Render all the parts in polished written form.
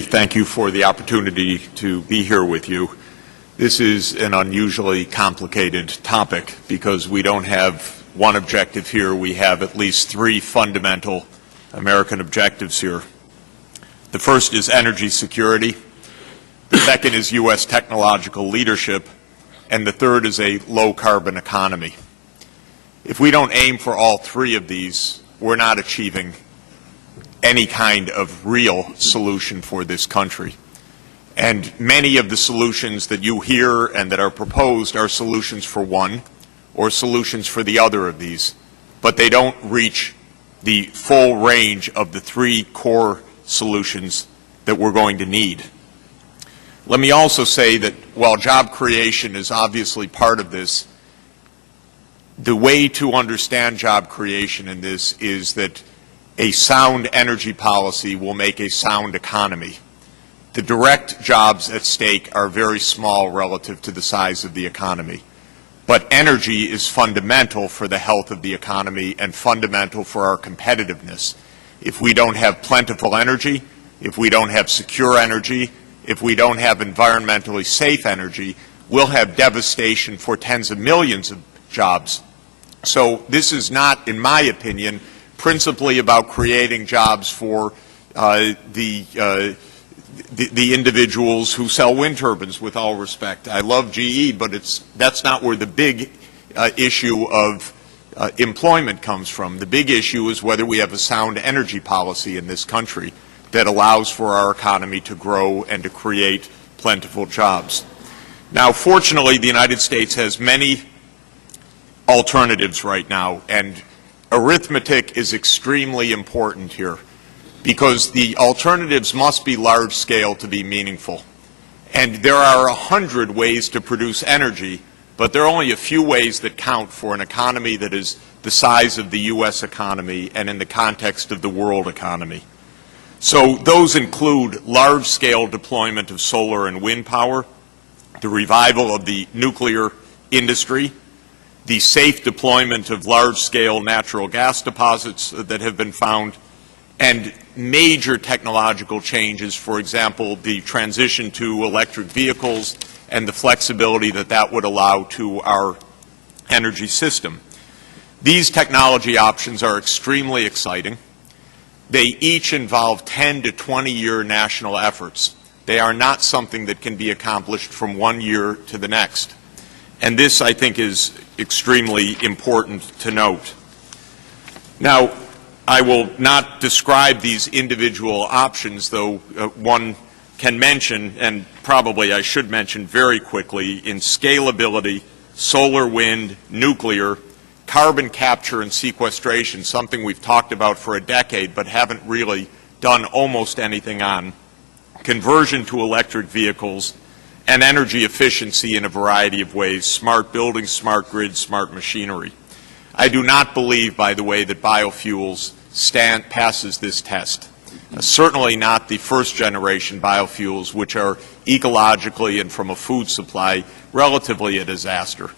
Thank you for the opportunity to be here with you. This is an unusually complicated topic because we don't have one objective here. We have at least three fundamental American objectives here. The first is energy security. The second is U.S. technological leadership. And the third is a low-carbon economy. If we don't aim for all three of these, we're not achieving any kind of real solution for this country. And many of the solutions that you hear and that are proposed are solutions for one or solutions for the other of these, but they don't reach the full range of the three core solutions that we're going to need. Let me also say that while job creation is obviously part of this, the way to understand job creation in this is that a sound energy policy will make a sound economy. The direct jobs at stake are very small relative to the size of the economy. But energy is fundamental for the health of the economy and fundamental for our competitiveness. If we don't have plentiful energy, if we don't have secure energy, if we don't have environmentally safe energy, we'll have devastation for tens of millions of jobs. So this is not, in my opinion, principally about creating jobs for the individuals who sell wind turbines, with all respect. I love GE, but that's not where the big issue of employment comes from. The big issue is whether we have a sound energy policy in this country that allows for our economy to grow and to create plentiful jobs. Now, fortunately, the United States has many alternatives right now, and arithmetic is extremely important here because the alternatives must be large scale to be meaningful. And there are 100 ways to produce energy, but there are only a few ways that count for an economy that is the size of the U.S. economy and in the context of the world economy. So those include large-scale deployment of solar and wind power, the revival of the nuclear industry, the safe deployment of large-scale natural gas deposits that have been found, and major technological changes, for example, the transition to electric vehicles and the flexibility that that would allow to our energy system. These technology options are extremely exciting. They each involve 10 to 20-year national efforts. They are not something that can be accomplished from one year to the next. And this, I think, is extremely important to note. Now, I will not describe these individual options, though one can mention, and probably I should mention very quickly, in scalability, solar, wind, nuclear, carbon capture and sequestration, something we've talked about for a decade but haven't really done almost anything on, conversion to electric vehicles, and energy efficiency in a variety of ways, smart buildings, smart grids, smart machinery. I do not believe, by the way, that biofuels passes this test. Certainly not the first generation biofuels, which are ecologically and from a food supply relatively a disaster.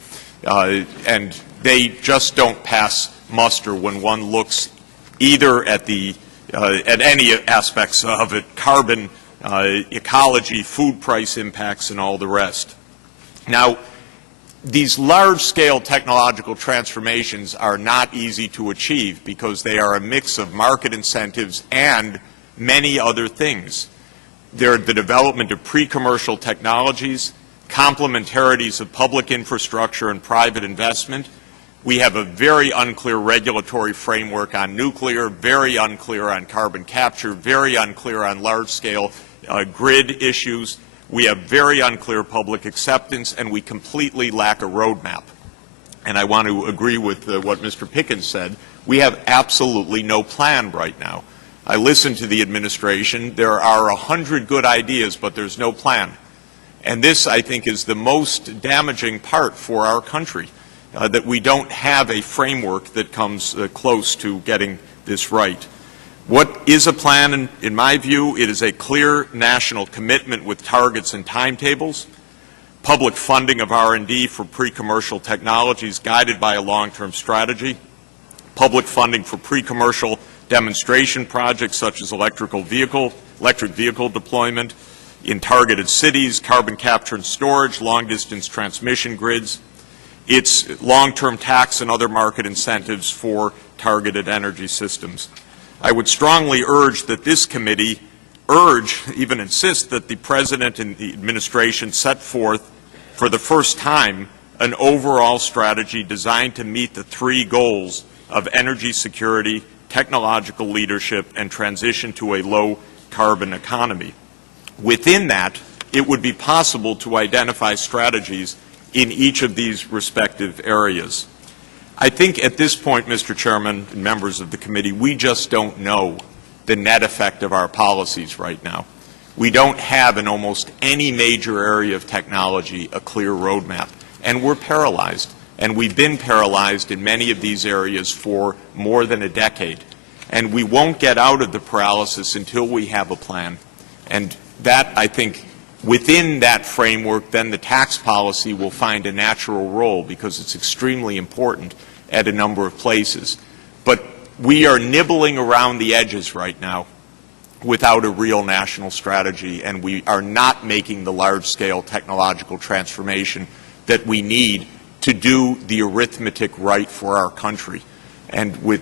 And they just don't pass muster when one looks either at any aspects of it, carbon, ecology, food price impacts, and all the rest. Now, these large-scale technological transformations are not easy to achieve because they are a mix of market incentives and many other things. They're the development of pre-commercial technologies, complementarities of public infrastructure and private investment. We have a very unclear regulatory framework on nuclear, very unclear on carbon capture, very unclear on large-scale grid issues. We have very unclear public acceptance, and we completely lack a roadmap. And I want to agree with what Mr. Pickens said. We have absolutely no plan right now. I listened to the administration. There are 100 good ideas, but there's no plan. And this, I think, is the most damaging part for our country, that we don't have a framework that comes close to getting this right. What is a plan? In my view, it is a clear national commitment with targets and timetables, public funding of R&D for pre-commercial technologies guided by a long-term strategy, public funding for pre-commercial demonstration projects such as electrical vehicle electric vehicle deployment in targeted cities, carbon capture and storage, long-distance transmission grids. It's long-term tax and other market incentives for targeted energy systems. I would strongly urge that this committee even insist that the President and the administration set forth for the first time an overall strategy designed to meet the three goals of energy security, technological leadership, and transition to a low-carbon economy. Within that, it would be possible to identify strategies in each of these respective areas. I think at this point, Mr. Chairman and members of the committee, we just don't know the net effect of our policies right now. We don't have in almost any major area of technology a clear roadmap, and we're paralyzed. And we've been paralyzed in many of these areas for more than a decade. And we won't get out of the paralysis until we have a plan. And that, I think, within that framework, then the tax policy will find a natural role because it's extremely important at a number of places. But we are nibbling around the edges right now without a real national strategy, and we are not making the large-scale technological transformation that we need to do the arithmetic right for our country. And with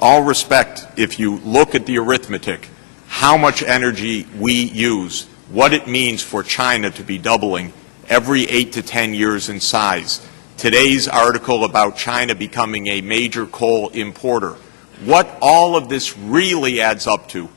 all respect, if you look at the arithmetic, how much energy we use, what it means for China to be doubling every 8 to 10 years in size, today's article about China becoming a major coal importer, what all of this really adds up to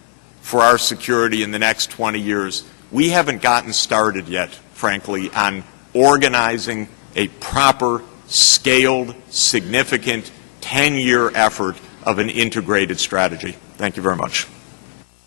for our security in the next 20 years, we haven't gotten started yet, frankly, on organizing a proper, scaled, significant 10-year effort of an integrated strategy. Thank you very much.